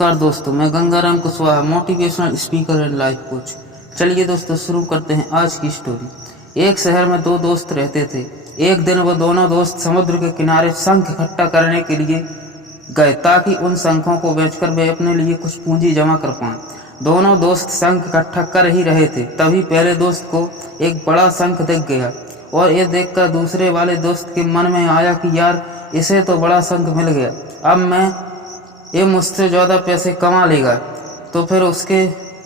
नमस्कार दोस्तों, मैं Gangaram Kushwaha, motivational speaker and life coach. चलिए दोस्तों शुरू करते हैं आज की स्टोरी। एक शहर में दो दोस्त रहते थे। एक दिन वो दोनों दोस्त समुद्र के किनारे शंख इकट्ठा करने के लिए गए ताकि उन शंखों को बेचकर वे अपने लिए कुछ पूंजी जमा कर पाएं। दोनों दोस्त शंख इकट्ठा कर ही रहे थे, तभी पहले दोस्त को एक बड़ा शंख दिख गया और ये देखकर दूसरे वाले दोस्त के मन में आया कि यार, इसे तो बड़ा शंख मिल गया, अब ये मुझसे ज़्यादा पैसे कमा लेगा। तो फिर उसके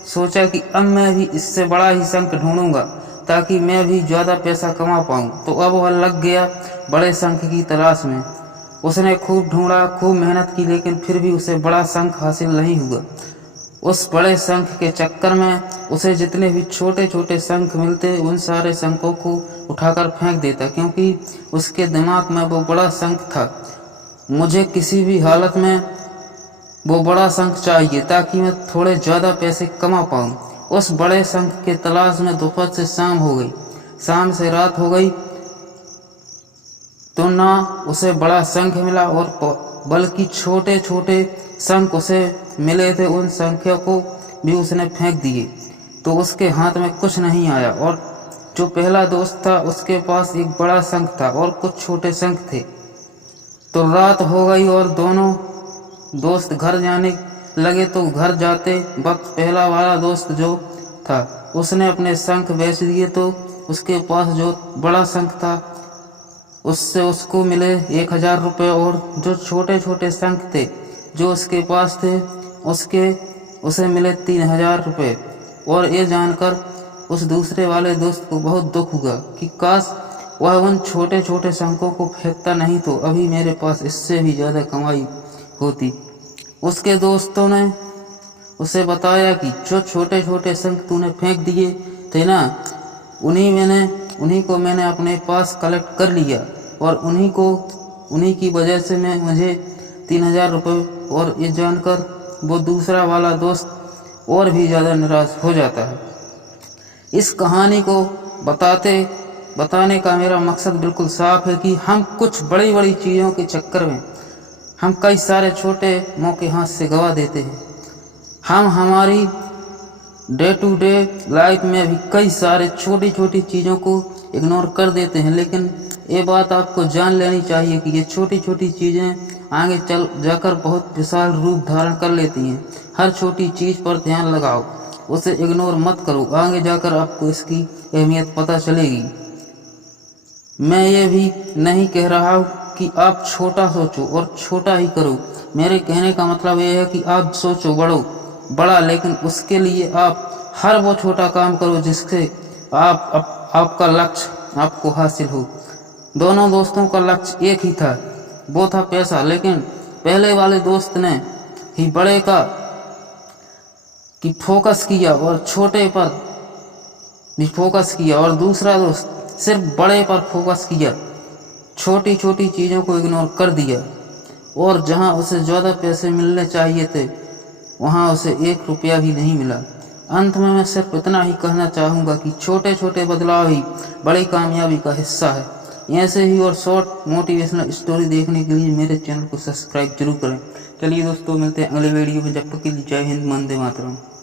सोचा कि अब मैं भी इससे बड़ा ही शंख ढूंढूंगा ताकि मैं भी ज़्यादा पैसा कमा पाऊँ। तो अब वह लग गया बड़े शंख की तलाश में। उसने खूब ढूंढा, खूब मेहनत की, लेकिन फिर भी उसे बड़ा शंख हासिल नहीं हुआ। उस बड़े शंख के चक्कर में उसे जितने भी छोटे छोटे शंख मिलते उन सारे शंखों को उठाकर फेंक देता, क्योंकि उसके दिमाग में वो बड़ा शंख था। मुझे किसी भी हालत में वो बड़ा शंख चाहिए ताकि मैं थोड़े ज़्यादा पैसे कमा पाऊँ। उस बड़े शंख के तलाश में दोपहर से शाम हो गई, शाम से रात हो गई, तो ना उसे बड़ा शंख मिला और बल्कि छोटे छोटे शंख उसे मिले थे। उन शंखों को भी उसने फेंक दिए तो उसके हाथ में कुछ नहीं आया। और जो पहला दोस्त था उसके पास एक बड़ा शंख था और कुछ छोटे शंख थे। तो रात हो गई और दोनों दोस्त घर जाने लगे। तो घर जाते वक्त पहला वाला दोस्त जो था उसने अपने शंख बेच दिए, तो उसके पास जो बड़ा शंख था उससे उसको मिले 1000 रुपये, और जो छोटे छोटे शंख थे जो उसके पास थे उसे मिले 3000 रुपये। और ये जानकर उस दूसरे वाले दोस्त को बहुत दुख हुआ कि काश वह उन छोटे छोटे शंखों को फेंकता नहीं तो अभी मेरे पास इससे भी ज़्यादा कमाई होती। उसके दोस्तों ने उसे बताया कि जो छोटे छोटे शंख तूने फेंक दिए थे ना, उन्हीं को मैंने अपने पास कलेक्ट कर लिया, और उन्हीं की वजह से मुझे 3000 रुपये। और ये जानकर वो दूसरा वाला दोस्त और भी ज़्यादा निराश हो जाता है। इस कहानी को बताने का मेरा मकसद बिल्कुल साफ है कि हम कुछ बड़ी बड़ी चीज़ों के चक्कर में हम कई सारे छोटे मौके हाथ से गवा देते हैं। हम हमारी डे टू डे लाइफ में भी कई सारे छोटी छोटी चीज़ों को इग्नोर कर देते हैं, लेकिन ये बात आपको जान लेनी चाहिए कि ये छोटी छोटी चीज़ें आगे चल जाकर बहुत विशाल रूप धारण कर लेती हैं। हर छोटी चीज़ पर ध्यान लगाओ, उसे इग्नोर मत करो, आगे जाकर आपको इसकी अहमियत पता चलेगी। मैं ये भी नहीं कह रहा कि आप छोटा सोचो और छोटा ही करो। मेरे कहने का मतलब ये है कि आप सोचो बड़ा, लेकिन उसके लिए आप हर वो छोटा काम करो जिससे आपका लक्ष्य आपको हासिल हो। दोनों दोस्तों का लक्ष्य एक ही था, वो था पैसा, लेकिन पहले वाले दोस्त ने ही बड़े की फोकस किया और छोटे पर भी फोकस किया, और दूसरा दोस्त सिर्फ बड़े पर फोकस किया, छोटी छोटी चीज़ों को इग्नोर कर दिया। और जहां उसे ज़्यादा पैसे मिलने चाहिए थे वहां उसे 1 रुपया भी नहीं मिला। अंत में मैं सिर्फ इतना ही कहना चाहूँगा कि छोटे छोटे बदलाव ही बड़ी कामयाबी का हिस्सा है। ऐसे ही और शॉर्ट मोटिवेशनल स्टोरी देखने के लिए मेरे चैनल को सब्सक्राइब जरूर करें। चलिए दोस्तों, मिलते हैं अगले वीडियो में। जब तक के लिए जय हिंद, वंदे मातरम।